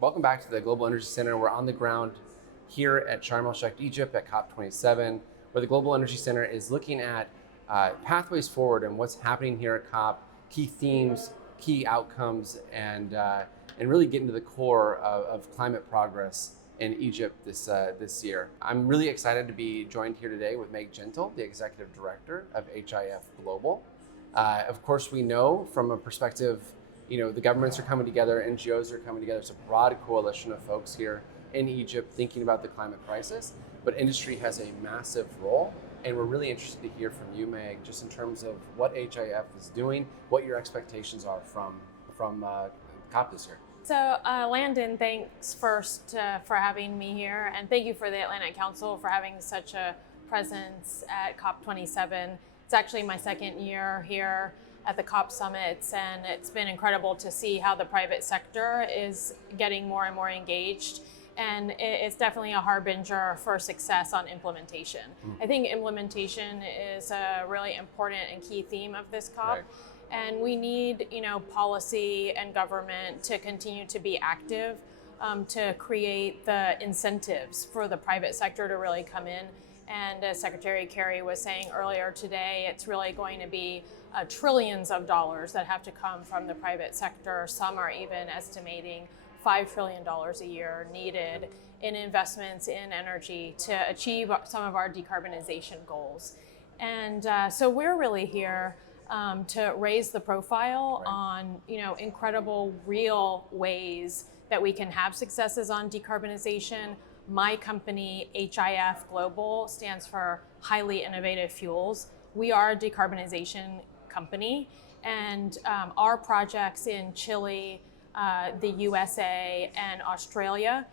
Welcome back to the Global Energy Center. We're on the ground here at Sharm el Sheikh, Egypt at COP27, where the Global Energy Center is looking at pathways forward and what's happening here at COP, key themes, key outcomes, and really getting to the core of climate progress in Egypt this year. I'm really excited to be joined here today with Meg Gentle, the Executive Director of HIF Global. Of course, we know from a perspective, the governments are coming together, NGOs are coming together. It's a broad coalition of folks here in Egypt thinking about the climate crisis, but industry has a massive role. And we're really interested to hear from you, Meg, just in terms of what HIF is doing, what your expectations are from COP this year. So Landon, thanks first for having me here, and thank you for the Atlantic Council for having such a presence at COP27. It's actually my second year here at the COP summits, and it's been incredible to see how the private sector is getting more and more engaged. And it's definitely a harbinger for success on implementation. I think implementation is a really important and key theme of this COP. Right. And we need, policy and government to continue to be active to create the incentives for the private sector to really come in. And as Secretary Kerry was saying earlier today, it's really going to be trillions of dollars that have to come from the private sector. Some are even estimating $5 trillion a year needed in investments in energy to achieve some of our decarbonization goals. And so we're really here to raise the profile on, incredible, real ways that we can have successes on decarbonization. My company, HIF Global, stands for Highly Innovative Fuels. We are a decarbonization company, and our projects in Chile, the USA, and Australia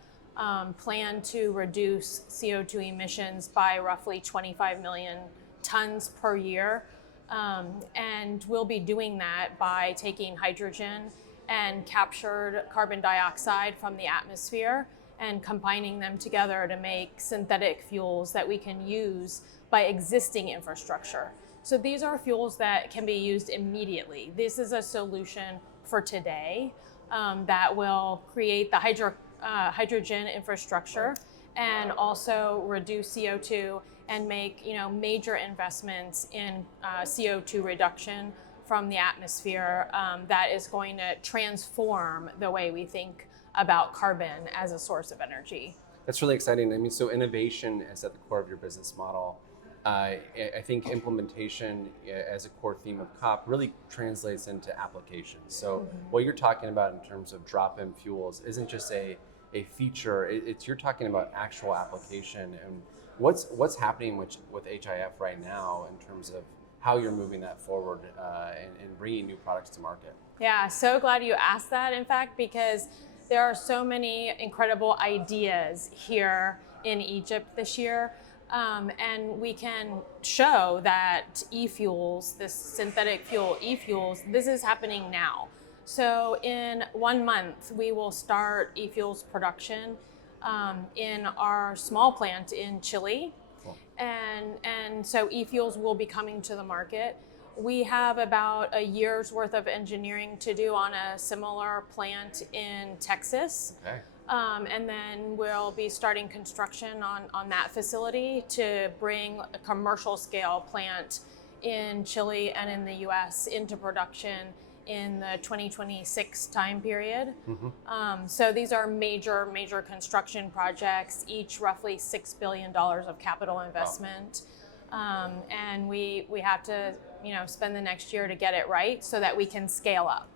plan to reduce CO2 emissions by roughly 25 million tons per year. And we'll be doing that by taking hydrogen and captured carbon dioxide from the atmosphere and combining them together to make synthetic fuels that we can use by existing infrastructure. So these are fuels that can be used immediately. This is a solution for today that will create the hydrogen infrastructure and also reduce CO2 and make major investments in CO2 reduction from the atmosphere that is going to transform the way we think about carbon as a source of energy. That's really exciting. So innovation is at the core of your business model. I think implementation as a core theme of COP really translates into application. So what you're talking about in terms of drop-in fuels isn't just a feature, you're talking about actual application. And what's happening with HIF right now in terms of how you're moving that forward and bringing new products to market? Yeah, so glad you asked that, in fact, because there are so many incredible ideas here in Egypt this year. And we can show that e-fuels, this synthetic fuel e-fuels, this is happening now. So in 1 month, we will start e-fuels production in our small plant in Chile. Cool. And so e-fuels will be coming to the market. We have about a year's worth of engineering to do on a similar plant in Texas. Okay. And then we'll be starting construction on that facility to bring a commercial scale plant in Chile and in the US into production in the 2026 time period. So these are major construction projects, each roughly $6 billion of capital investment. Wow. And we have to spend the next year to get it right so that we can scale up.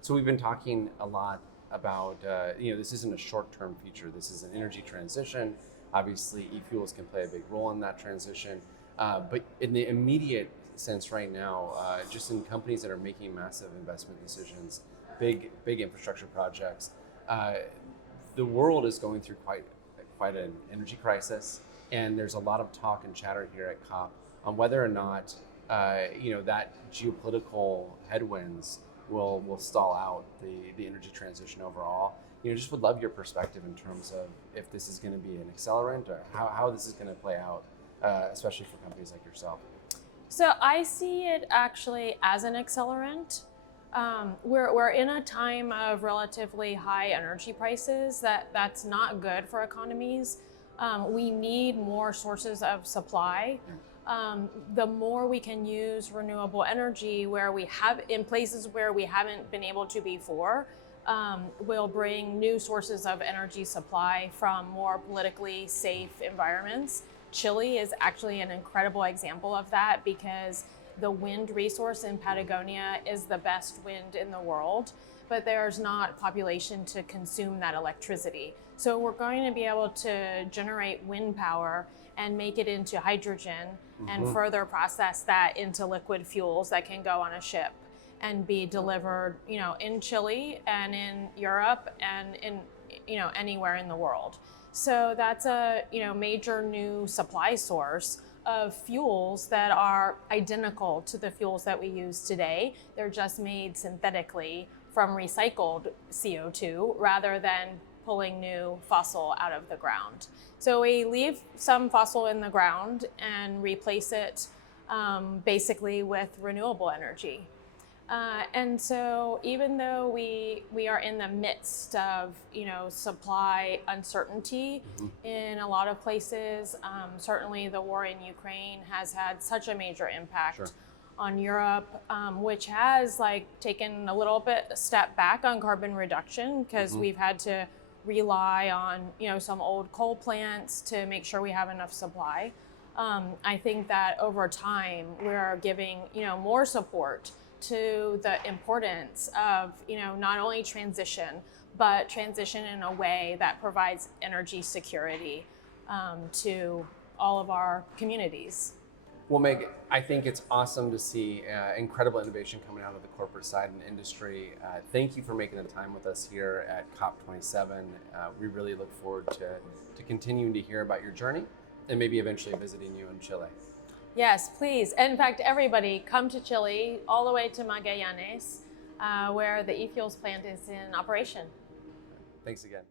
So we've been talking a lot about, this isn't a short-term feature. This is an energy transition. Obviously, e-fuels can play a big role in that transition. But in the immediate sense right now, just in companies that are making massive investment decisions, big infrastructure projects, the world is going through quite an energy crisis. And there's a lot of talk and chatter here at COP on whether or not, that geopolitical headwinds will stall out the energy transition overall. Just would love your perspective in terms of if this is going to be an accelerant or how this is going to play out, especially for companies like yourself. So I see it actually as an accelerant. We're in a time of relatively high energy prices that's not good for economies. We need more sources of supply. The more we can use renewable energy in places where we haven't been able to before, will bring new sources of energy supply from more politically safe environments. Chile is actually an incredible example of that because the wind resource in Patagonia is the best wind in the world, but there's not population to consume that electricity. So we're going to be able to generate wind power and make it into hydrogen and further process that into liquid fuels that can go on a ship and be delivered, in Chile and in Europe and in, anywhere in the world. So that's a, major new supply source of fuels that are identical to the fuels that we use today. They're just made synthetically from recycled CO2 rather than pulling new fossil out of the ground. So we leave some fossil in the ground and replace it basically with renewable energy. And so even though we are in the midst of, supply uncertainty in a lot of places, certainly the war in Ukraine has had such a major impact on Europe, which has taken a little bit a step back on carbon reduction because we've had to rely on, some old coal plants to make sure we have enough supply. I think that over time we're giving, more support to the importance of, not only transition, but transition in a way that provides energy security to all of our communities. Well, Meg, I think it's awesome to see incredible innovation coming out of the corporate side and industry. Thank you for making the time with us here at COP27. We really look forward to continuing to hear about your journey and maybe eventually visiting you in Chile. Yes, please. In fact, everybody come to Chile, all the way to Magallanes, where the e-fuels plant is in operation. Thanks again.